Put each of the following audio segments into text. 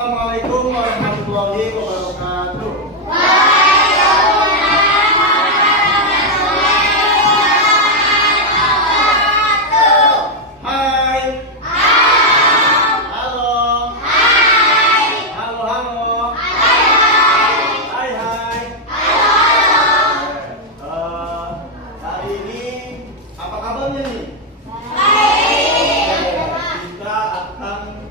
Assalamualaikum warahmatullahi wabarakatuh. Hai. Halo. Halo, halo. Hai, hai. Hari ini apa kabarnya nih? Kita akan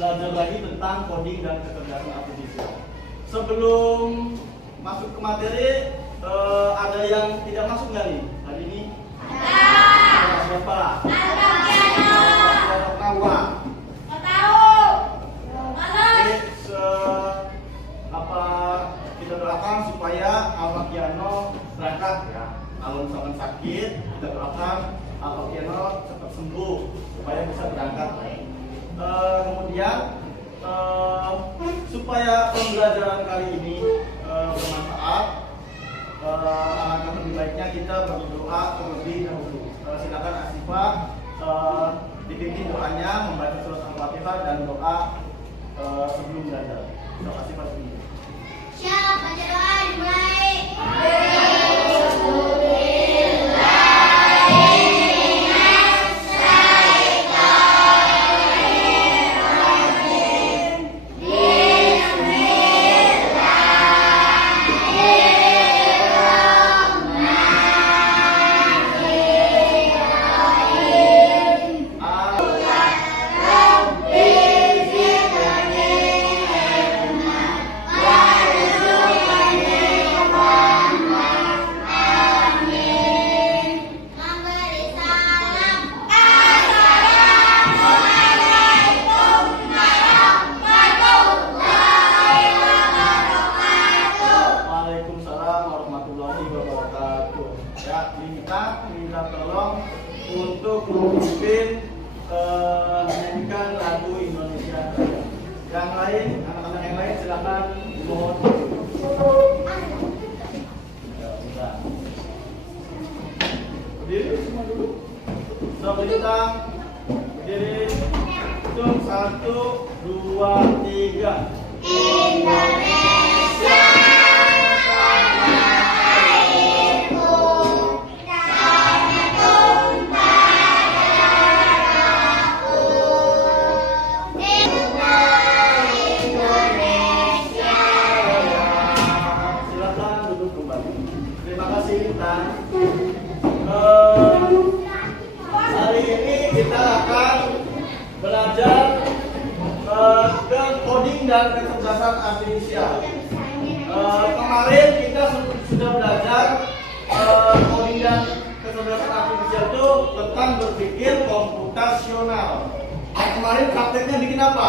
belajar lagi tentang coding dan kecerdasan artifisial. Sebelum masuk ke materi, ada yang tidak masuk nggak nih hari ini? Ada. Siapa? Nawa. Kita doakan supaya Alfa Kiano berangkat ya. Kalau misalkan sakit, kita doakan Alfa Kiano cepat sembuh supaya bisa berangkat. Kemudian supaya pembelajaran kali ini bermanfaat, alangkah lebih baiknya kita berdoa terlebih dahulu. Silakan Asifa dipimpin doanya, membaca surat Al-Fatihah dan doa sebelum belajar. Doa Asifa sendiri. Siap, baca doa dimulai. Minta tolong untuk memimpin menyanyikan lagu Indonesia Raya. Yang lain, anak-anak yang lain silakan mohon. Berdiri semua dulu. Sudah bintang. Berdiri. Hitung 1, 2, 3. Indonesia. Hari ini kita akan belajar ke coding dan kecerdasan artifisial. Kemarin kita sudah belajar coding dan kecerdasan artifisial itu tentang berpikir komputasional. Kemarin prakteknya bikin apa?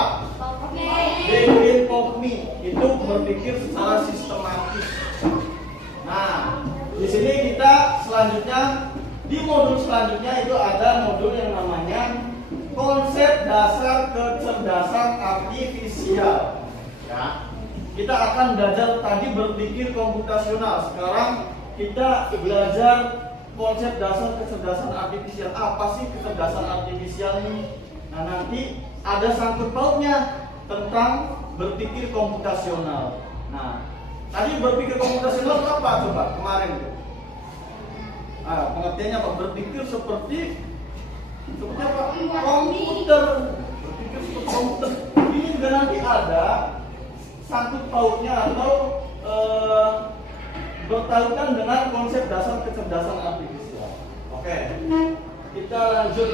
Bikin POPMI, itu berpikir secara sistematis. Nah, di sini kita selanjutnya di modul selanjutnya itu ada modul yang namanya konsep dasar kecerdasan artifisial. Ya, kita akan belajar tadi berpikir komputasional. Sekarang kita belajar konsep dasar kecerdasan artifisial. Apa sih kecerdasan artifisial ini? Nah, nanti ada sangkut pautnya tentang berpikir komputasional. Nah, tadi berpikir komputasional itu apa coba kemarin tuh? Pengertiannya apa? Berpikir seperti apa? Komputer. Berpikir seperti komputer. Ini juga nanti ada sangkut pautnya atau bertautan dengan konsep dasar kecerdasan artifisial. Oke, kita lanjut.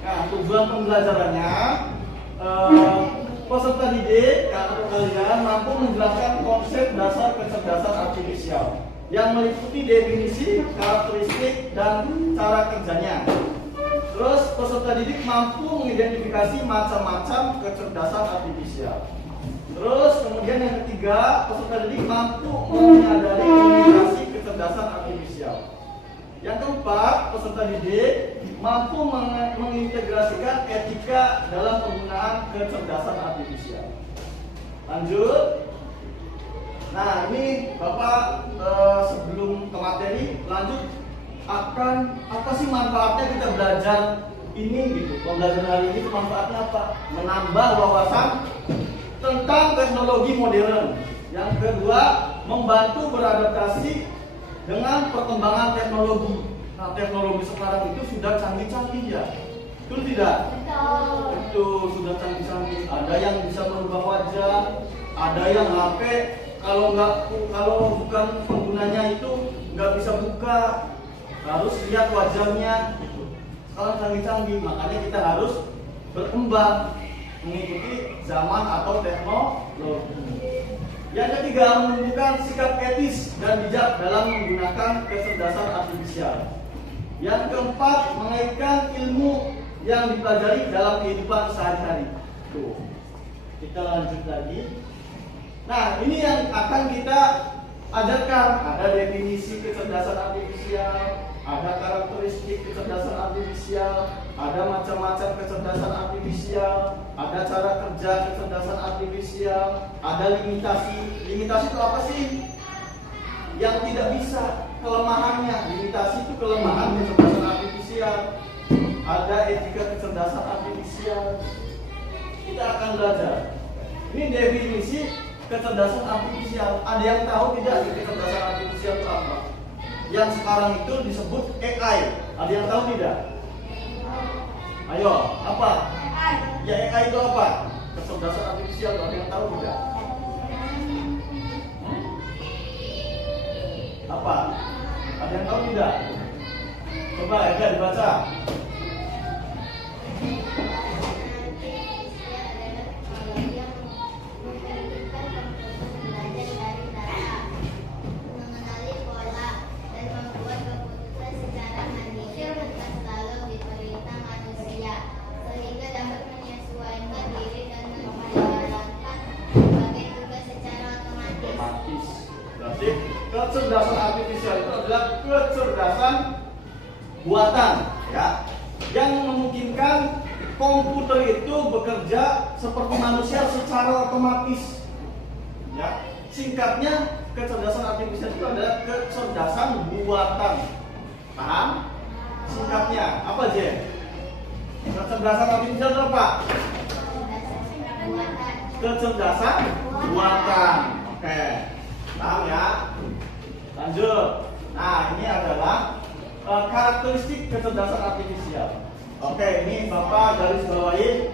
Nah, tujuan pembelajarannya peserta didik atau kalian mampu menjelaskan konsep dasar kecerdasan artifisial yang meliputi definisi, karakteristik, dan cara kerjanya. Terus peserta didik mampu mengidentifikasi macam-macam kecerdasan artifisial. Terus kemudian yang ketiga, peserta didik mampu menyadari komunikasi kecerdasan artifisial. Yang keempat, peserta didik mampu mengintegrasikan etika dalam penggunaan kecerdasan artifisial. Lanjut. Nah, ini Bapak sebelum ke materi lanjut akan apa sih manfaatnya kita belajar ini gitu. Pembelajaran hari ini manfaatnya apa? Menambah wawasan teknologi modern. Yang kedua, membantu beradaptasi dengan perkembangan teknologi. Nah, teknologi sekarang itu sudah canggih-canggih ya. Betul tidak? Betul. Itu sudah canggih-canggih. Ada yang bisa merubah wajah, ada yang HP kalau bukan penggunanya itu nggak bisa buka, harus lihat wajahnya. Sekarang canggih-canggih, makanya kita harus berkembang mengikuti zaman atau teknologi. Yang ketiga, menunjukkan sikap etis dan bijak dalam menggunakan kecerdasan artifisial. Yang keempat, mengaitkan ilmu yang dipelajari dalam kehidupan sehari-hari. Tuh, kita lanjut lagi. Nah, ini yang akan kita ajarkan. Ada definisi kecerdasan artifisial, ada karakteristik kecerdasan artifisial, ada macam-macam kecerdasan artifisial, ada cara kerja kecerdasan artifisial, ada limitasi. Limitasi itu apa sih? Yang tidak bisa, kelemahannya. Limitasi itu kelemahan kecerdasan artifisial. Ada etika kecerdasan artifisial. Kita akan belajar. Ini definisi kecerdasan artifisial. Ada yang tahu tidak kecerdasan artifisial itu apa? Yang sekarang itu disebut AI. Ada yang tahu tidak? Ayo, apa? Ya, AI itu apa? Kecerdasan artifisial. Ada yang tahu tidak? Apa? Ada yang tahu tidak? Coba Ega dibaca. Kecerdasan artifisial itu adalah kecerdasan buatan, ya, yang memungkinkan komputer itu bekerja seperti manusia secara otomatis. Ya, singkatnya kecerdasan artifisial itu adalah kecerdasan buatan. Paham? Singkatnya apa, Jen? Kecerdasan artifisial itu apa? Kecerdasan buatan. Oke. Paham ya? Lanjut. Nah, ini adalah karakteristik kecerdasan artifisial. Oke, ini Bapak garis bawahi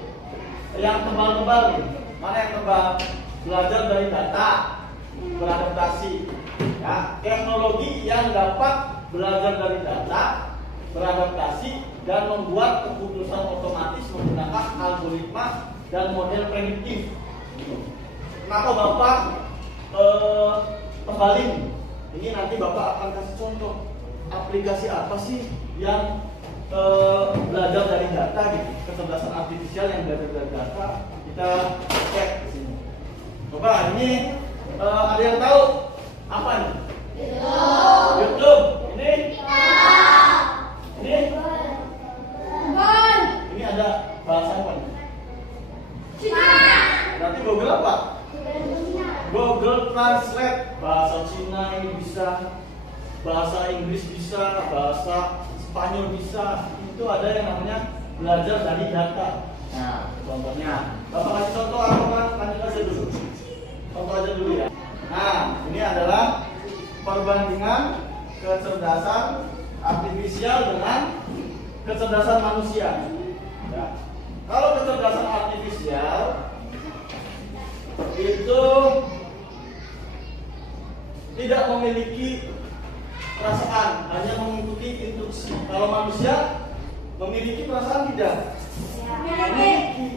yang tebal-tebal nih. Mana yang tebal? Belajar dari data, beradaptasi. Ya, teknologi yang dapat belajar dari data, beradaptasi, dan membuat keputusan otomatis menggunakan algoritma dan model prediktif. Kenapa Bapak tebalin? Ini nanti Bapak akan kasih contoh aplikasi apa sih yang belajar dari data gitu, kecerdasan artifisial yang belajar dari data. Kita cek di sini. Coba ini ada yang tahu apa nih? YouTube. Ini? Ini? Ini ada bahasa apa nih? Berarti Google apa? Google Translate. Bahasa Cina ini bisa, bahasa Inggris bisa, bahasa Spanyol bisa. Itu ada yang namanya belajar dari data. Nah, contohnya Bapak kasih contoh apa? Lanjut aja dulu. Contoh aja dulu ya. Nah, ini adalah perbandingan kecerdasan artifisial dengan kecerdasan manusia. Ya. Kalau kecerdasan artifisial itu tidak memiliki perasaan, hanya mengikuti instruksi. Kalau manusia memiliki perasaan tidak? Memiliki.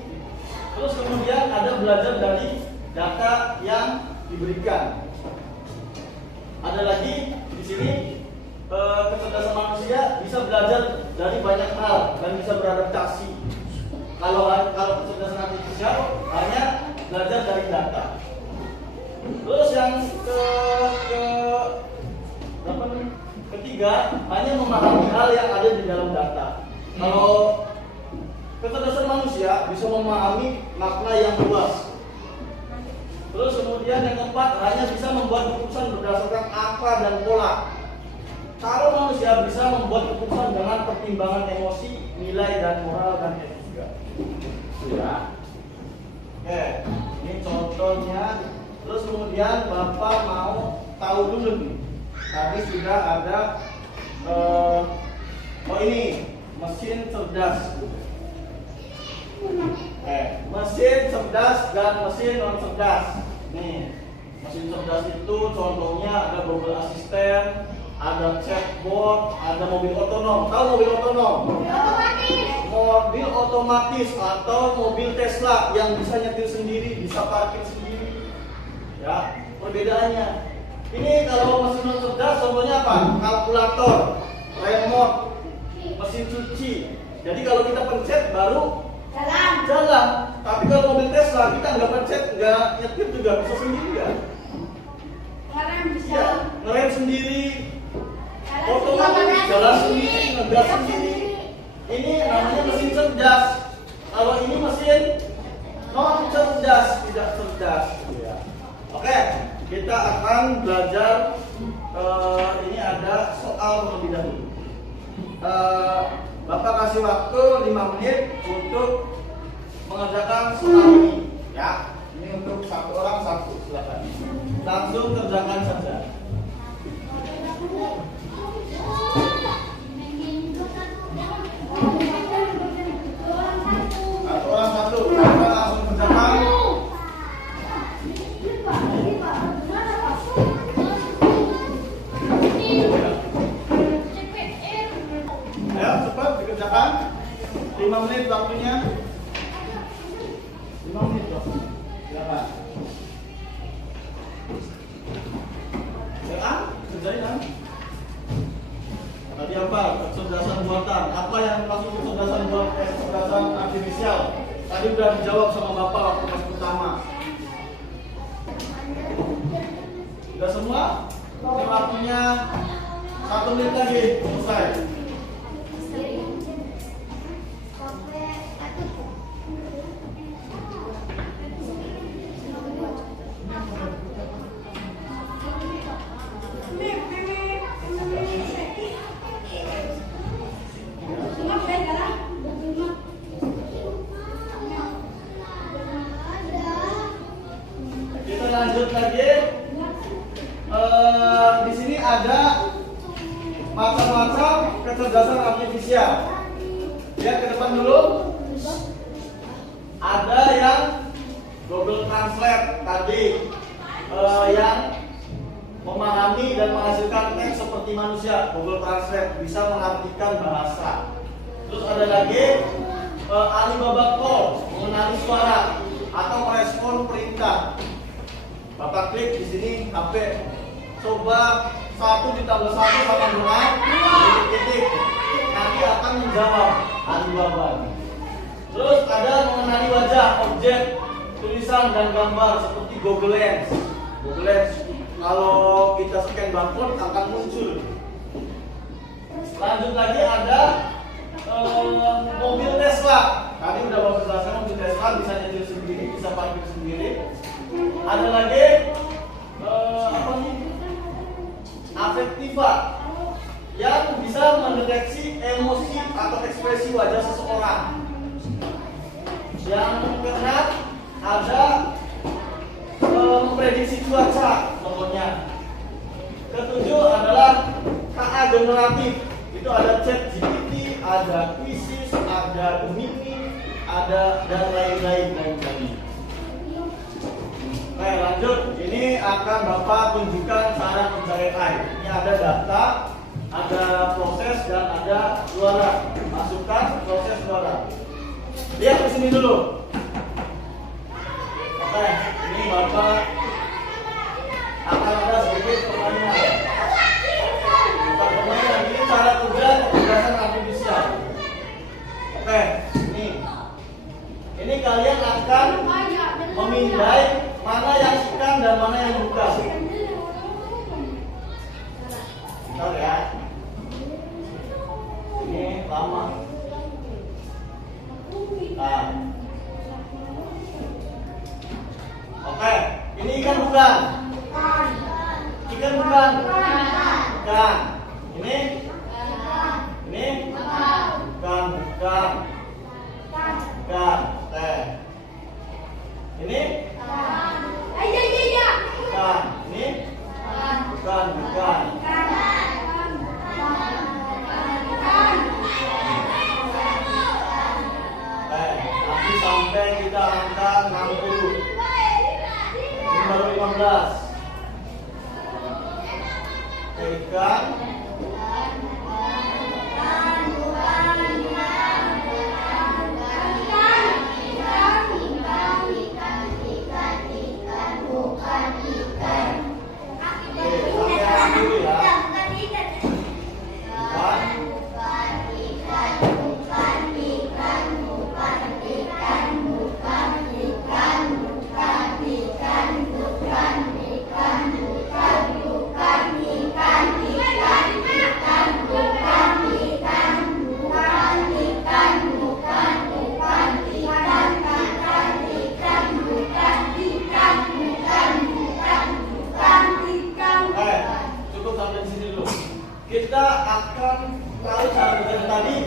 Terus kemudian ada belajar dari data yang diberikan. Ada lagi di sini kecerdasan manusia bisa belajar dari banyak hal dan bisa beradaptasi. Kalau kecerdasan artifisial hanya belajar dari data. Terus yang ketiga, hanya memahami hal yang ada di dalam data. Kalau kecerdasan manusia bisa memahami makna yang luas. Terus kemudian yang keempat, hanya bisa membuat keputusan berdasarkan angka dan pola. Kalau manusia bisa membuat keputusan dengan pertimbangan emosi, nilai dan moral dan etika. Ya. Oke, ini contohnya. kemudian Bapak mau tahu dulu nih. Tadi sudah ada ini mesin cerdas. Mesin cerdas dan mesin non cerdas. Nih, mesin cerdas itu contohnya ada Google Assistant, ada chatbot, ada mobil otonom. Tahu mobil otonom? Mobil otomatis atau mobil Tesla yang bisa nyetir sendiri, bisa parkir sendiri. Ya, perbedaannya. Ini kalau mesin non cerdas contohnya apa? Kalkulator, remote, mesin cuci. Jadi kalau kita pencet baru jalan. Tapi kalau mobil Tesla kita nggak pencet, nggak nyetir juga bisa sendiri ya. Ya, ngerem sendiri, otomatis jalan sendiri, ngegas sendiri. Ini namanya mesin cerdas. Kalau ini mesin non cerdas, tidak cerdas. Ya. Oke, kita akan belajar. Ini ada soal terlebih dahulu. Bapak kasih waktu 5 menit untuk mengerjakan soal ini. Ya, ini untuk satu orang satu. Silakan. Langsung kerjakan saja. Satu orang satu. Kita langsung kerjakan. Ayo cepat dikerjakan. 5 menit waktunya. 5 menit dong. Silakan. Ya, kerjain kan? Tadi apa? Kecerdasan buatan. Apa yang masuk kecerdasan buatan? Kecerdasan artifisial. Tadi udah dijawab sama Bapak waktu kelas pertama. Sudah semua? Ini waktunya 1 menit lagi selesai. Kita lanjut lagi. Di sini ada macam-macam kecerdasan artifisial. Lihat ke depan dulu. Ada yang Google Translate tadi, yang memahami dan menghasilkan teks seperti manusia. Google Translate bisa mengartikan bahasa. Terus ada lagi Alibaba Call, mengenali suara atau merespon perintah. Bapak klik di sini HP. Coba 1 ditambah 1 sama dengan titik-titik. Nanti akan menjawab Alibaba. Terus ada mengenali wajah, objek, tulisan dan gambar seperti Google Lens. Google Lens kalau kita scan barcode akan muncul. Lanjut lagi ada mobil Tesla. Tadi udah bapak jelaskan mobil Tesla bisa nyetir sendiri, bisa parkir sendiri. Ada lagi apa nih? Afektiva yang bisa mendeteksi emosi atau ekspresi wajah seseorang. Yang keenam ada memprediksi cuaca contohnya. Ketujuh adalah KA generatif. Itu ada ChatGPT, ada Quizzes, ada Gemini, ada dan lain-lain. Oke, lanjut. Ini akan Bapak tunjukkan cara kerja AI. Ini ada data, ada proses dan ada suara. Masukkan proses suara. Lihat di sini dulu. Oke, ini Bapak akan ada sedikit permainan. Bukan permainan, ini cara kerja kecerdasan artifisial. Oke, ini kalian akan memindai mana yang ikan dan mana yang bukan. Bentar ya. Ini lama. Nah. Oke, ini ikan bukan? Ikan bukan? Bukan. Ini? Bukan. Bukan. Oke. Ini? Bukan. bukan. Nanti sampai kita angka 60. Ini baru 15. Ikan. Kita akan tahu cara kerja tadi.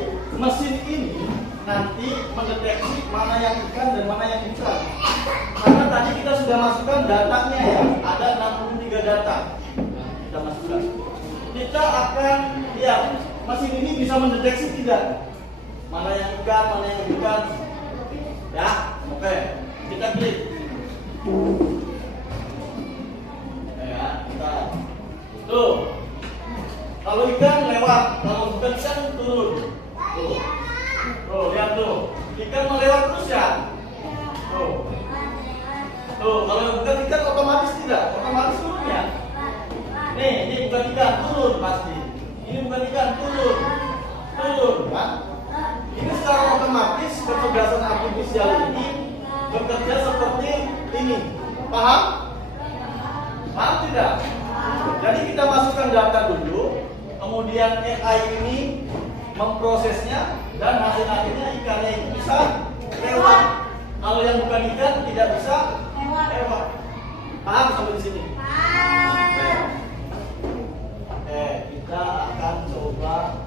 Mesin ini nanti mendeteksi mana yang ikan dan mana yang bukan. Karena tadi kita sudah masukkan datanya ya, ada 63 data. Kita masukkan. Kita akan lihat mesin ini bisa mendeteksi tidak mana yang ikan, mana yang bukan. Ya, oke. Kita klik. Ya, kita. Tuh. Kalau ikan lewat, kalau bukan ikan turun. Tuh, lihat tuh. Ikan melewat terus ya. Tuh. Tuh, kalau bukan ikan otomatis tidak, otomatis turun ya. Nih, ini bukan ikan turun pasti. Ini bukan ikan turun. Turun, kan? Ini secara otomatis kecerdasan artifisial ini bekerja seperti ini. Paham? Paham tidak? Jadi kita masukkan data dulu. Kemudian AI ini memprosesnya dan hasil akhirnya ikannya itu bisa lewat. Kalau yang bukan ikan tidak bisa lewat. Paham sampai di sini? Kita akan coba.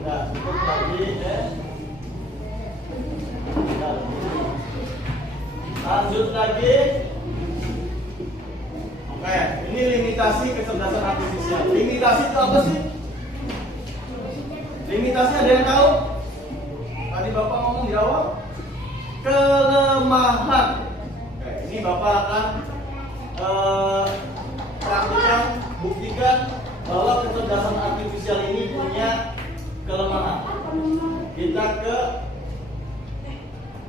Nah, cukup lagi lanjut lagi. Oke, ini limitasi kecerdasan artifisial. Limitasi itu apa sih? Limitasi ada yang tahu? Tadi Bapak ngomong di awal. Kelemahan. Oke, ini Bapak akan praktikkan, buktikan bahwa kecerdasan artifisial ini punya kelemahan. Kita ke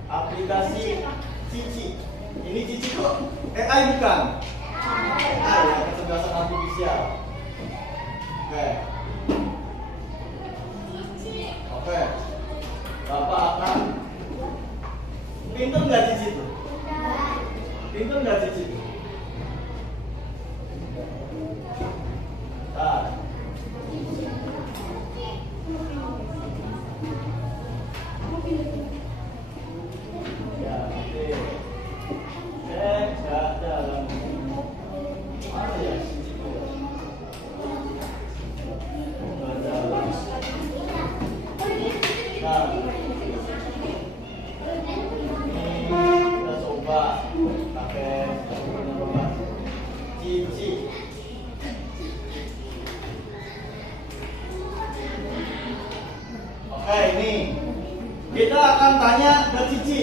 aplikasi Cici. Ini Cici kok AI bukan? AI ya, kecerdasan artifisial. Oke. Bapak akan pintar nggak Cici itu? Pintar nggak Cici itu? Nah. Ya, oke. Nggak jalan. Mana ya Cici itu? Nggak jalan. Nah. Kita coba pakai Cici. Oke, ini kita akan tanya ke Cici.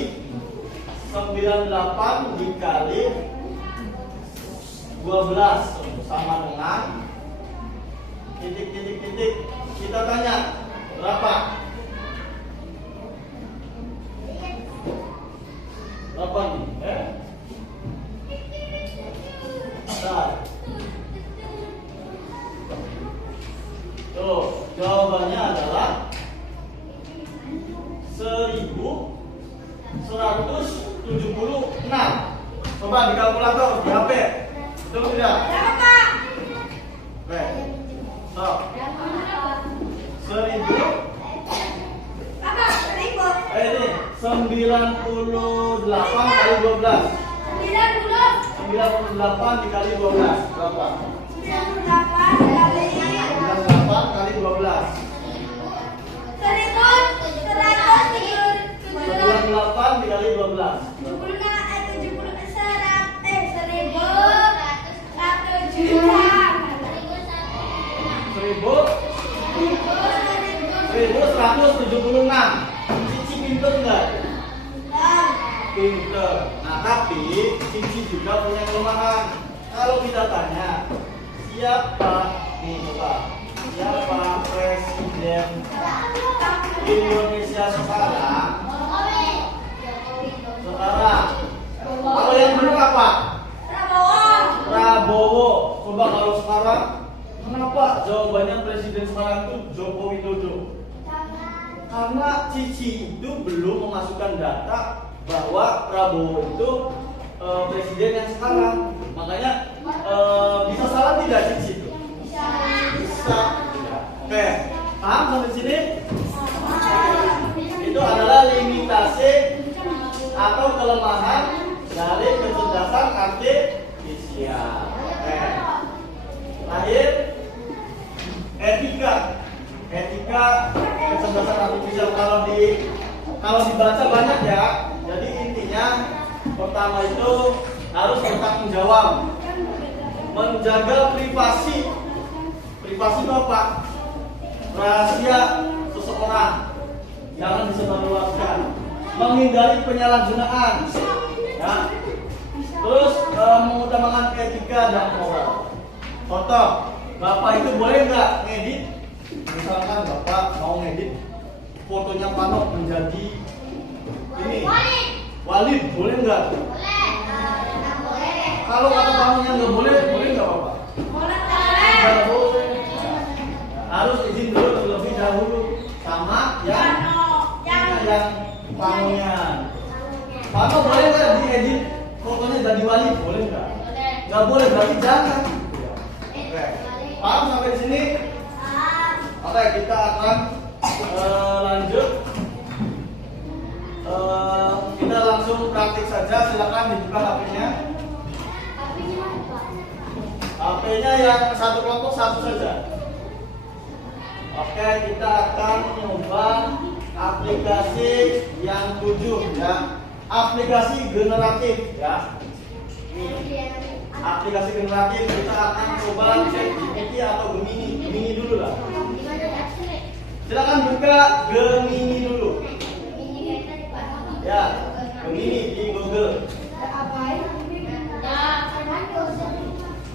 98 dikali 12 sama dengan titik. Kita tanya berapa? Berapa nih? Nah. Tuh, jawabannya adalah 1176. Coba di kalkulator, di HP. Betul tidak? Berapa, Pak? Oke. Stop. 1000. Apa? 1000. Ini 98 kali 12. 98 dikali 12 berapa? 98 kali 98 kali 12. 98 dikali 12. 1000. 1176. Cici pinter nggak? Pinter. Nah, tapi Cici juga punya kelemahan. Kalau kita tanya, siapa nih Pak? Siapa presiden Indonesia sekarang? Kalau yang benar apa? Prabowo. Coba kalau sekarang, kenapa jawabannya presiden sekarang itu Joko Widodo? Karena Cici itu belum memasukkan data bahwa Prabowo itu presiden yang sekarang. Makanya bisa salah tidak Cici itu? Bisa. Oke, paham sampai sini? Itu adalah limitasi atau kelemahan dari kecerdasan artifisial. Oke. Terakhir, etika kecerdasan artifisial. Kalau dibaca banyak ya. Jadi intinya pertama itu harus bertanggung jawab, menjaga privasi. Privasi itu apa? Rahasia seseorang, jangan disebarluaskan. Menghindari penyalahgunaan, ya. Terus mengutamakan etika dan moral. Contoh, Bapak itu boleh nggak ngedit? Misalkan Bapak mau ngedit fotonya Panok menjadi ini Walid, boleh nggak? Kalau kata Panoknya nggak boleh, boleh nggak Bapak? Nggak boleh. Harus izin dulu terlebih dahulu sama yang Panoknya. Panok boleh nggak diedit fotonya jadi Walid? Boleh nggak? Nggak boleh, berarti jangan. Oke, paham sampai di sini? Oke, kita akan lanjut. Kita langsung praktik saja. Silakan dibuka HP-nya. HP-nya yang satu kelompok satu saja. Oke, kita akan mencoba aplikasi yang 7 ya. Aplikasi generatif ya. Aplikasi generatif kita akan coba ChatGPT atau Gemini dulu lah. Silakan buka Gemini dulu. Ya, Gemini di Google.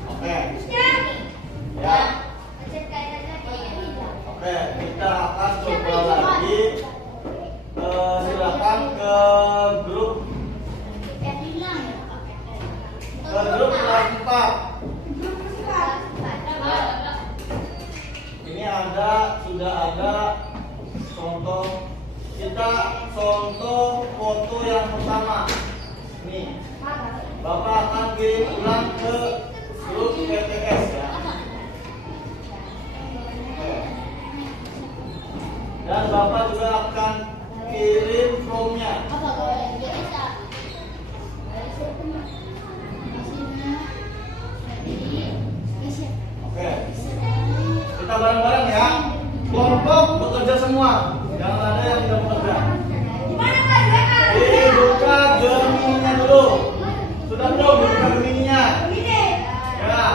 Oke. Ya. Oke, kita akan coba lagi. Silakan ke grup kelas 4. Ini sudah ada contoh. Kita contoh foto yang pertama. Nih, Bapak akan kirim ulang ke grup PTS ya. Dan Bapak juga akan kirim formnya. Oke. Kita bareng-bareng ya. Kelompok bekerja semua. Jangan ada yang tidak bekerja. Buka Gemininya dulu. Sudah belum buka Gemininya? Ya.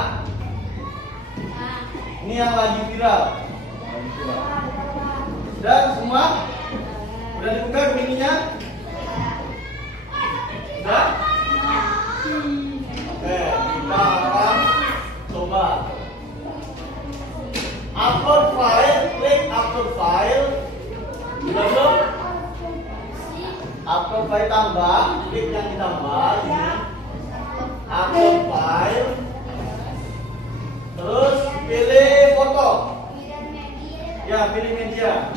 Ini yang lagi viral. Sudah semua? Sudah dibuka Gemininya? Sudah? Oke, kita akan coba upload file, klik upload file. Sudah belum? Upload file tambah, klik yang ditambah ini. Upload file. Terus pilih foto. Ya, pilih media.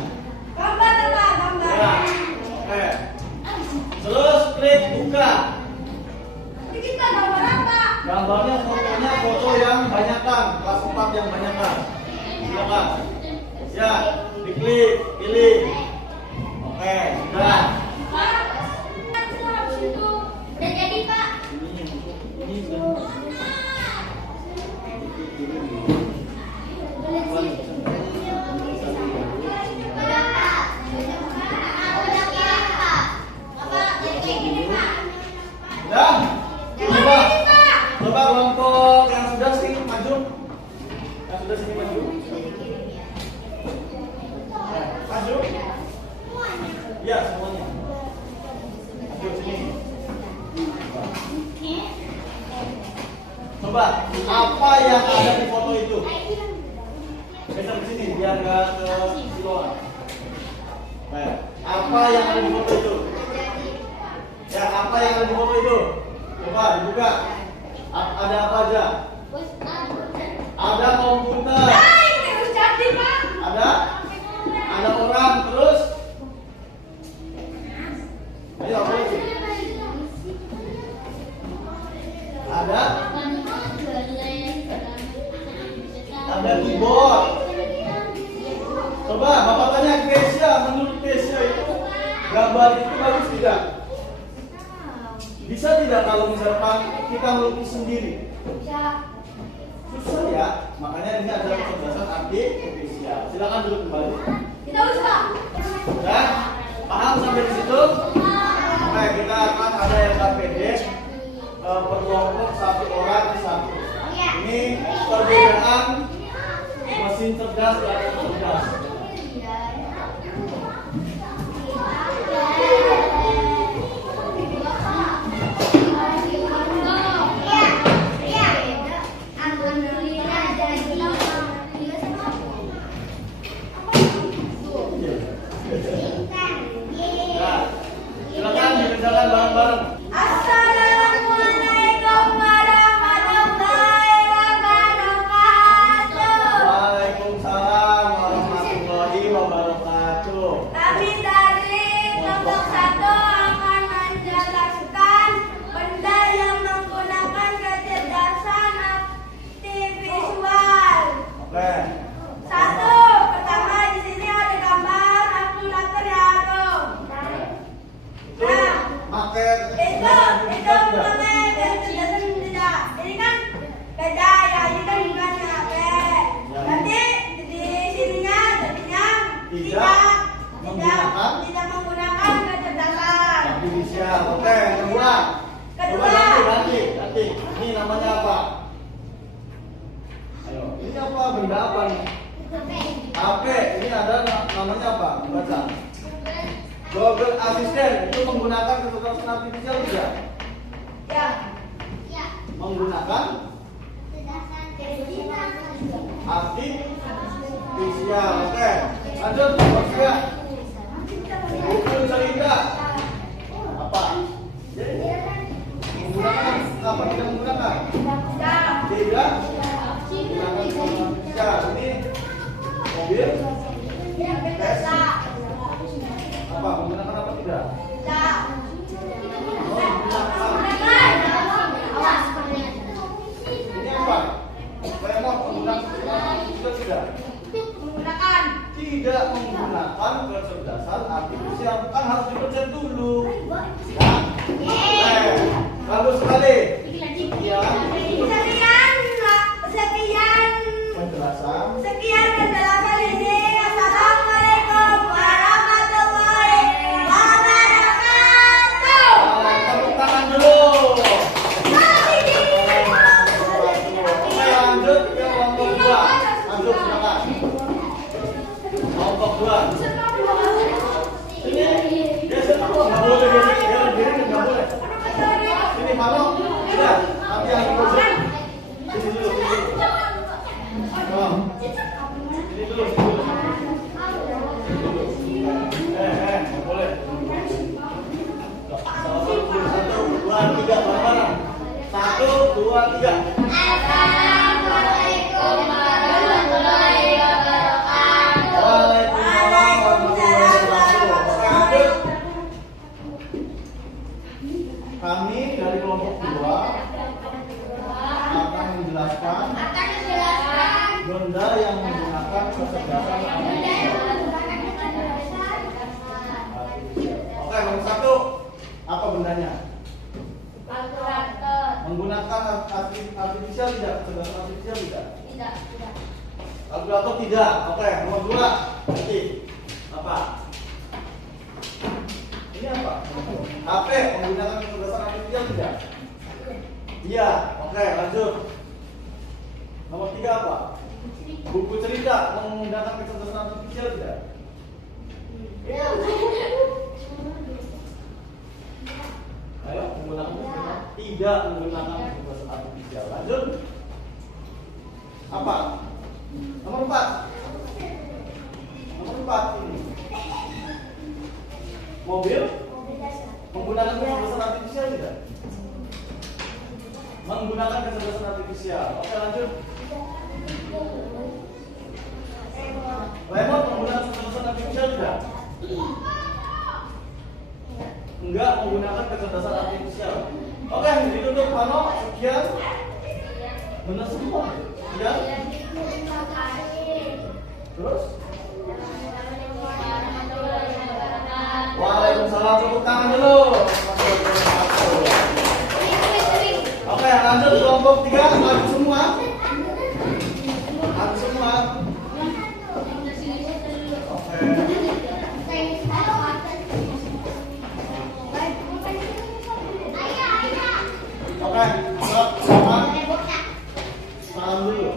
Gambar apa? Gambar. Ya. Oke. Terus klik buka. Ini kita gambar apa? Gambarnya fotonya foto yang banyakan, kelas 4 yang banyakan. Silakan. Ya, diklik, pilih. Oke, sudah. Udah jadi, Pak. Ini sudah. Coba kelompok yang sudah sini maju. Yang sudah sini maju. Coba, apa yang ada di foto itu? Geser ke sini biar nggak ke siloan. Baik. Apa yang ada di foto itu? Ya, apa yang ada di foto itu? Coba dibuka. Ada apa aja? Ada komputer. Ada orang, terus? Ayo, apa lagi? Ada keyboard. Coba Bapak tanya Kesia, menurut Kesia itu gambar itu bagus tidak? Bisa tidak kalau misalkan kita melukis sendiri? Susah ya, makanya ini adalah kecerdasan artifisial. Silakan duduk kembali. Ya, paham sampai di situ? Oke, kita akan ada yang KPD per kelompok 1 orang di 1. Ini perbedaan mesin cerdas dan cerdas. Nah, silakan dikerjakan bareng-bareng. Assalamualaikum warahmatullahi wabarakatuh. Waalaikumsalam warahmatullahi wabarakatuh. Kami dari kelompok 1 akan menjelaskan benda yang menggunakan kecerdasan artifisial. Oke. 1, pertama di sini ada gambar kalkulator ya, Agung. Itu pakai Itu mengenai kecerdasan tidak. Ini kan beda ya, ini kan bukannya HP. Nanti di sininya jadinya tidak menggunakan kecerdasan. artifisial. Oke, yang kedua. Coba ganti. Ini namanya apa? Ayo, ini apa? Benda apa nih? HP. Ini ada namanya apa? Baca. Google Assistant itu menggunakan kecerdasan artifisial tidak? Ya. Menggunakan artifisial. Oke. Lanjut, Bapak. Buku cerita. Apa? Menggunakan apa? Tidak menggunakan? Tidak. Menggunakan artifisial. Ini mobil. Tes. Apa? Menggunakan apa tidak? Ini apa? Remote menggunakan artifisial tidak? Tidak menggunakan kecerdasan artifisial, kan harus dipencet dulu. Ya. Bagus sekali. Ya. Sekian penjelasan ini. Assalamualaikum warahmatullahi wabarakatuh. Tepuk tangan dulu. Oke, lanjut ke kelompok 2. Lanjut, silakan. Kelompok 2. Ini geser dulu, nggak boleh geser, dia berdiri nggak boleh. Sini Mano, ya, nanti yang digeser. Sini dulu, sini dulu. Oh. Sini dulu, sini dulu. Nggak boleh. 1, 2, 3, bareng-bareng. 1, 2, 3. Assalamualaikum warahmatullahi wabarakatuh. Waalaikumsalam warahmatullahi wabarakatuh. Lanjut. Kami dari kelompok 2 akan menjelaskan benda yang menggunakan kecerdasan artifisial. Oke, nomor 1. Apa bendanya? Menggunakan artifisial tidak? Kecerdasan artifisial tidak? Kalkulator tidak. Oke, nomor 2. Nanti apa? Ini apa? HP menggunakan kecerdasan artifisial tidak? Iya. Oke, lanjut. Nomor 3 apa? Buku cerita menggunakan kecerdasan artifisial tidak? Ayo, menggunakan kecerdasan. tidak menggunakan kecerdasan artifisial. Lanjut. Apa? Nomor 4. Nomor 4 ini. Mobil menggunakan kecerdasan artifisial tidak? Menggunakan kecerdasan artifisial. Oke, lanjut. Remote menggunakan kecerdasan artifisial tidak? Enggak menggunakan kecerdasan artifisial. Oke, ditutup Mano. Sekian. Benar semua. Ya. Terus? Waalaikumsalam. Tepuk tangan dulu. Oke, lanjut kelompok 3. Aduk semua. Aduk semua. Oke, salam dulu.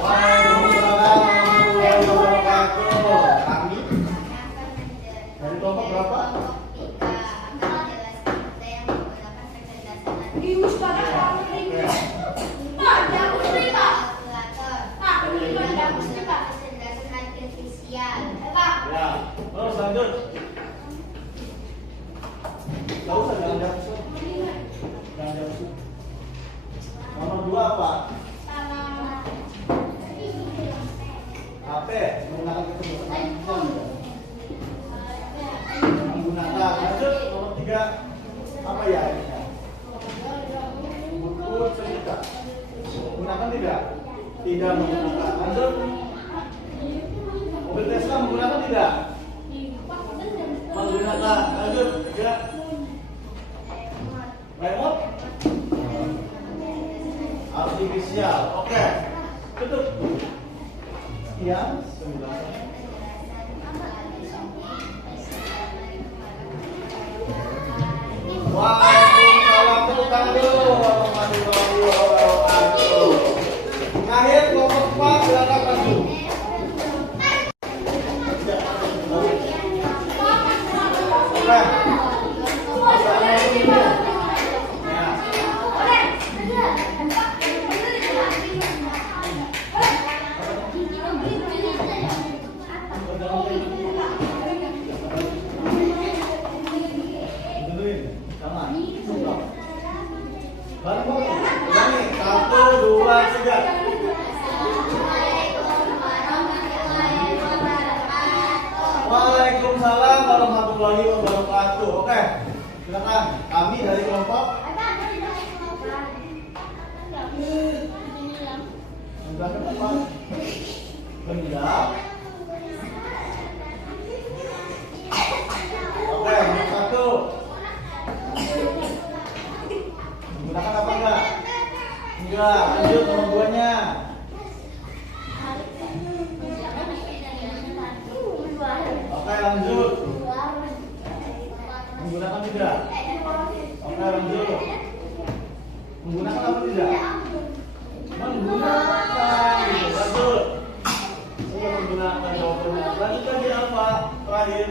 Waalaikumsalam warahmatullahi wabarakatuh. Kami dari kelompok berapa? Ya, terus lanjut. Gak usah, jangan jawab. Jangan jawab. Nomor 2 apa? HP menggunakan kecerdasan artifisial. Menggunakan. Lanjut. Nomor 3 apa ya ini? Buku cerita. Menggunakan tidak? Tidak menggunakan. Lanjut. Mobil Tesla menggunakan tidak? Menggunakan. Lanjut. 3. Remote artifisial. Oke. Tutup. Sekian penjelasan. Waalaikumsalam. Tepuk tangan dulu. Warahmatullahi wabarakatuh. Akhir kelompok 4 silakan maju. Waalaikumsalam warahmatullahi wabarakatuh. Oke, silakan. Kami dari kelompok apa? Benda. Oke, nomor 1. Menggunakan apa enggak? Enggak. Lanjut nomor 2-nya. Oke, lanjut. Menggunakan tidak? Oke, lanjut. Menggunakan apa tidak? Menggunakan. Lanjut. Menggunakan jawabannya. Lanjut lagi apa? Terakhir.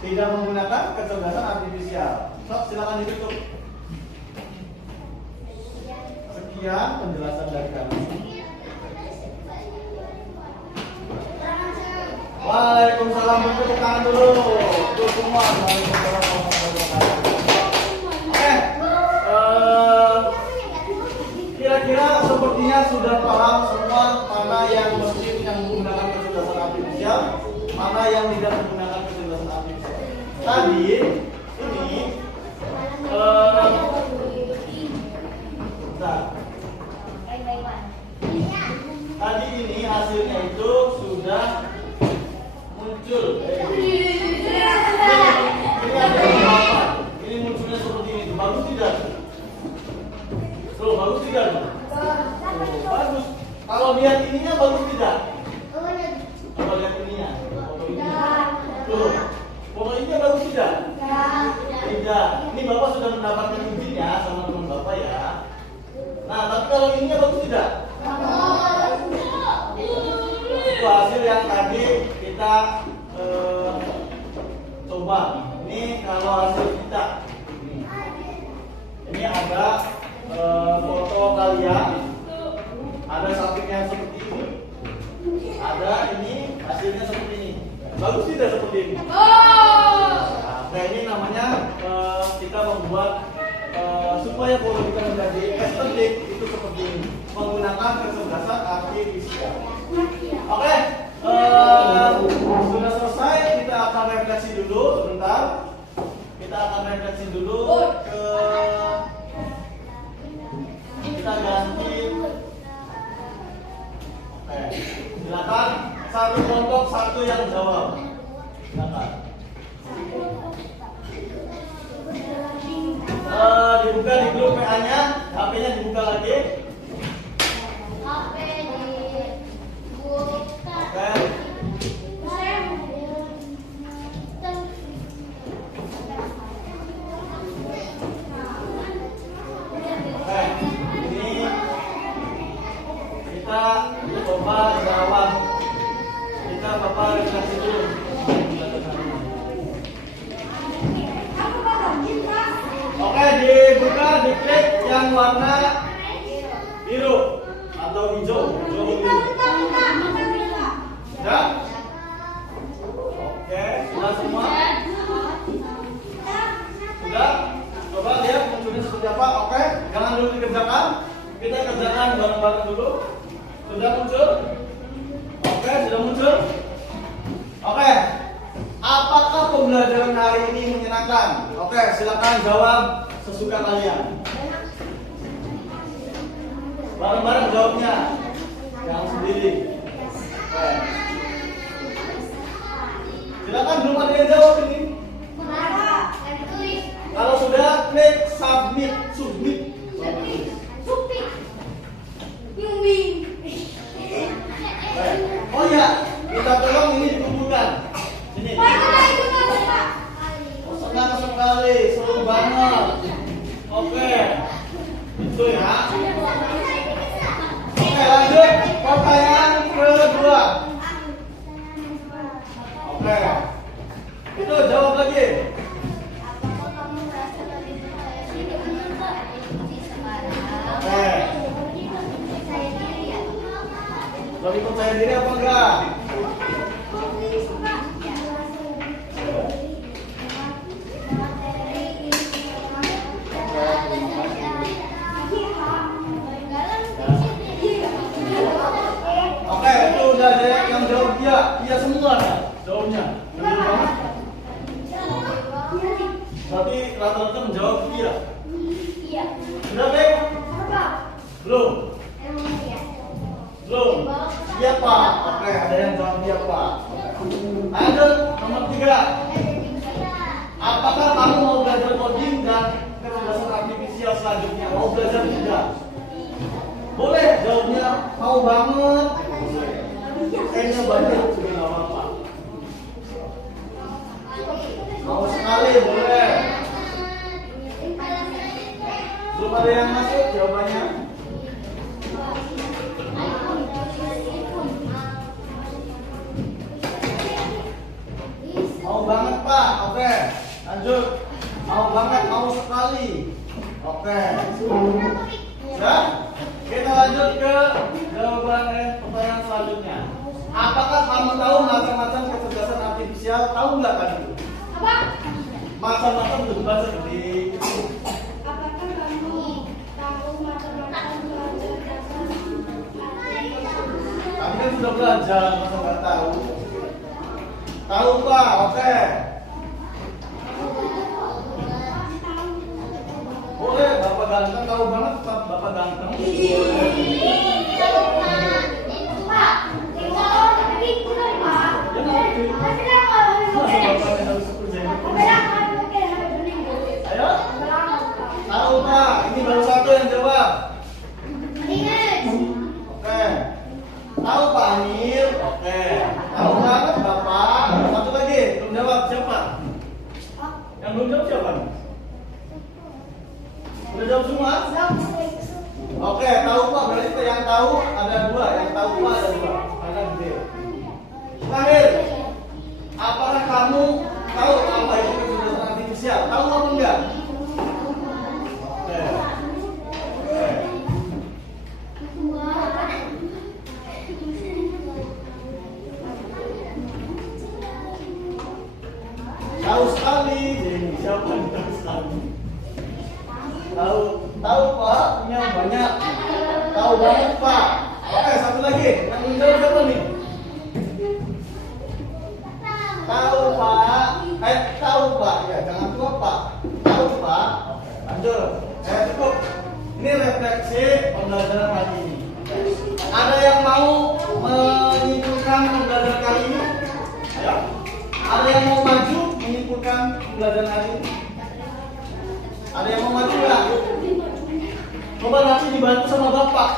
Tidak menggunakan kecerdasan artifisial. Sok, silakan ditutup. Sekian penjelasan dari kami. Waalaikumsalam. Tepuk tangan dulu. Untuk semua. Waalaikumsalam warahmatullahi wabarakatuh. Oke. Kira-kira sepertinya sudah paham semua mana yang mesin yang menggunakan kecerdasan artifisial, mana yang tidak menggunakan kecerdasan artifisial. Tadi ini tadi ini hasilnya itu sudah muncul. Ini munculnya seperti ini. Bagus tidak? Tuh, bagus tidak? Bagus. Kalau lihat ininya bagus tidak? Kalau lihat ininya, foto ininya. Tuh, foto ininya bagus tidak? Tidak. Ini Bapak sudah mendapatkan izinnya sama teman Bapak ya. Nah, tapi kalau ininya bagus tidak? Itu hasil yang tadi kita coba. Ini kalau hasil kita. Ini ada foto kalian. Ada sampingnya seperti ini. Ada ini hasilnya seperti ini. Bagus tidak seperti ini? Nah, ini namanya kita membuat supaya foto kita menjadi estetik itu seperti ini, menggunakan kecerdasan artifisial. Oke, sudah selesai. Kita akan refleksi dulu sebentar. Kita akan refleksi dulu ke kita ganti. Oke, silakan satu kelompok satu yang jawab. Silakan. Dibuka di grup PA-nya, HP-nya dibuka lagi. HP dibuka. Oke. Oke, ini kita coba jawab. Kita Bapak refleksi dulu. Oke, dibuka, diklik yang warna biru atau hijau. Sudah? Oke, sudah semua? Sudah? Coba lihat munculnya seperti apa. Oke, jangan dulu dikerjakan. Kita kerjakan bareng-bareng dulu. Sudah muncul? Oke, sudah muncul? Oke. Apakah pembelajaran hari ini menyenangkan? Oke, silakan jawab sesuka kalian. Bareng-bareng jawabnya. Jangan sendiri. Oke. Silakan, belum ada yang jawab ini. Kalau sudah, klik submit. Oh ya, kita tolong ini dikumpulkan. Sini. Oh, senang sekali, seru banget. Oke, itu ya. Oke, lanjut pertanyaan kedua. Oke, itu jawab lagi. Oke, lebih percaya diri apa enggak? Oke, itu udah ada yang jawab iya semua ya jawabnya. Berarti rata-rata menjawab iya. Sudah baik? Belum? Belum? Iya Pak. Oke, ada yang jawab iya Pak. Lanjut nomor 3. Apakah kamu mau belajar coding dan kecerdasan artifisial selanjutnya? Mau belajar tidak? Boleh, jawabnya mau banget. Kayaknya banyak, sudah nggak apa-apa. Mau sekali, boleh. Belum ada yang masuk jawabannya? Mau banget Pak, oke. Lanjut. Mau banget, mau sekali. Oke. Sudah? Kita lanjut ke jawaban pertanyaan selanjutnya. Apakah kamu tahu macam-macam kecerdasan artifisial? Tahu nggak kan itu? Apa? Macam-macam itu bahasa gede. Apakah kamu tahu macam-macam kecerdasan artifisial? Kami kan sudah belajar, masa nggak tahu? Tahu Pak, oke. Boleh, Bapak ganteng tahu banget, Bapak ganteng. Ayo, tahu Pak, ini baru satu yang jawab. Oke, tahu Pak Amir, oke. Tahu banget Bapak. Satu lagi, belum jawab siapa? Yang belum jawab siapa? Sudah jawab semua? Oke, tahu Pak, berarti yang Tahu sekali, jadi siapa yang tahu sekali? Tahu Pak, punya banyak. Tahu banget Pak. Oke, satu lagi. Yang menjawab siapa nih? Tahu Pak. Tahu Pak. Ya, jangan tua Pak. Tahu Pak. Oke, lanjut. Cukup. Ini refleksi pembelajaran kali ini. Ada yang mau menyimpulkan pembelajaran kali ini? Ayo. Ada yang mau maju menyimpulkan pembelajaran kali ini? Ada yang mau maju nggak? Coba nanti dibantu sama Bapak.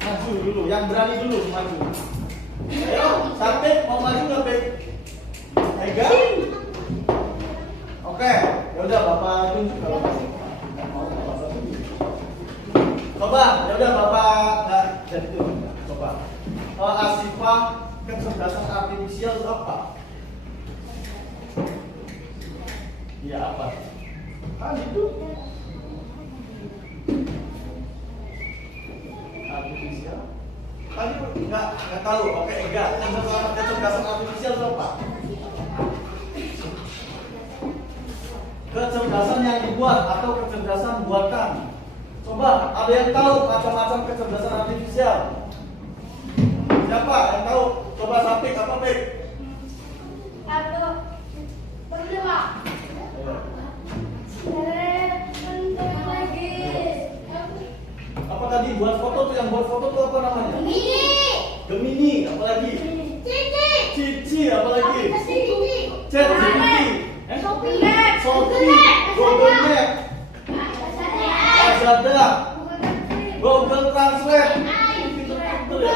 Maju dulu, yang berani dulu maju. Ayo, sampai mau maju nggak, Bek? Ega? Oke, yaudah Bapak tunjuk kalau masih mau Bapak tunjuk. Coba, yaudah Bapak nggak jadi itu. Coba. Asifah kecerdasan artifisial itu apa? Iya apa? Kan itu artifisial. Tadi nggak tahu. Oke, enggak. Kecerdasan artifisial itu apa? Kecerdasan yang dibuat atau kecerdasan buatan. Coba, ada yang tahu macam-macam kecerdasan artifisial? Siapa yang tahu? Coba Sapik, apa Pik? Satu, berdua. Lagi. Apa tadi buat foto tuh, yang buat foto tuh apa namanya? Gemini, apa lagi? Cici, apa lagi? Chat GPT. Shopee, Google Map, Lazada, Google Translate, pinter-pinter ya.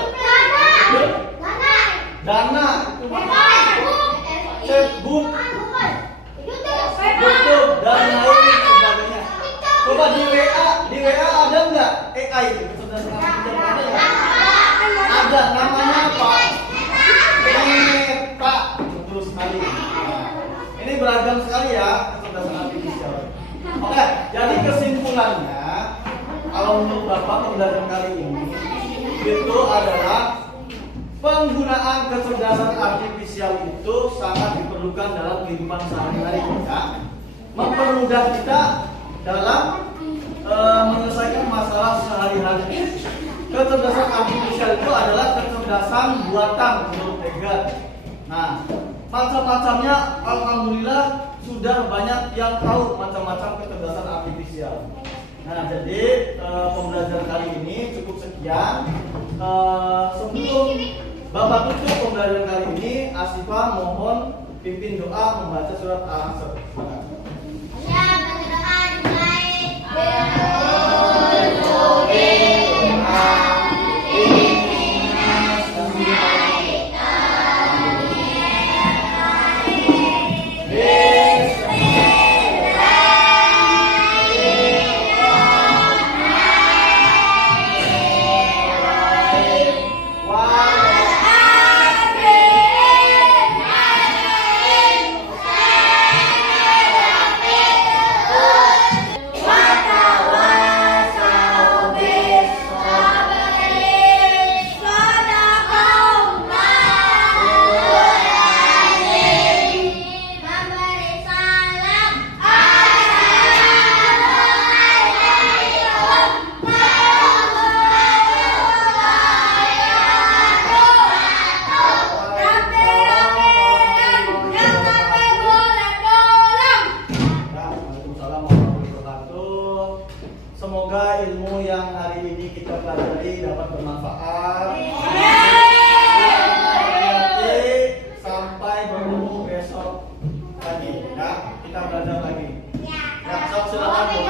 Dana, itu Chatbook, YouTube, dan lain sebagainya. Coba di WA ada nggak AI itu? Kecerdasan artifisial ada ya? Ada, namanya apa? Meta, betul sekali. Ini beragam sekali ya kecerdasan artifisial. Oke, jadi kesimpulannya, kalau menurut Bapak pembelajaran kali ini itu adalah penggunaan kecerdasan artifisial itu sangat diperlukan dalam kehidupan sehari-hari kita, mempermudah kita dalam menyelesaikan masalah sehari-hari. Kecerdasan artifisial itu adalah kecerdasan buatan menurut Egan. Nah, macam-macamnya alhamdulillah sudah banyak yang tahu macam-macam kecerdasan artifisial. Nah, jadi pembelajaran kali ini cukup sekian. Sebelum Bapak tutup pembelajaran kali ini, Asifah mohon pimpin doa membaca surat Al-Asr. Semoga ilmu yang hari ini kita pelajari dapat bermanfaat. Nanti sampai bertemu besok lagi, ya kita belajar lagi. Ya, silakan.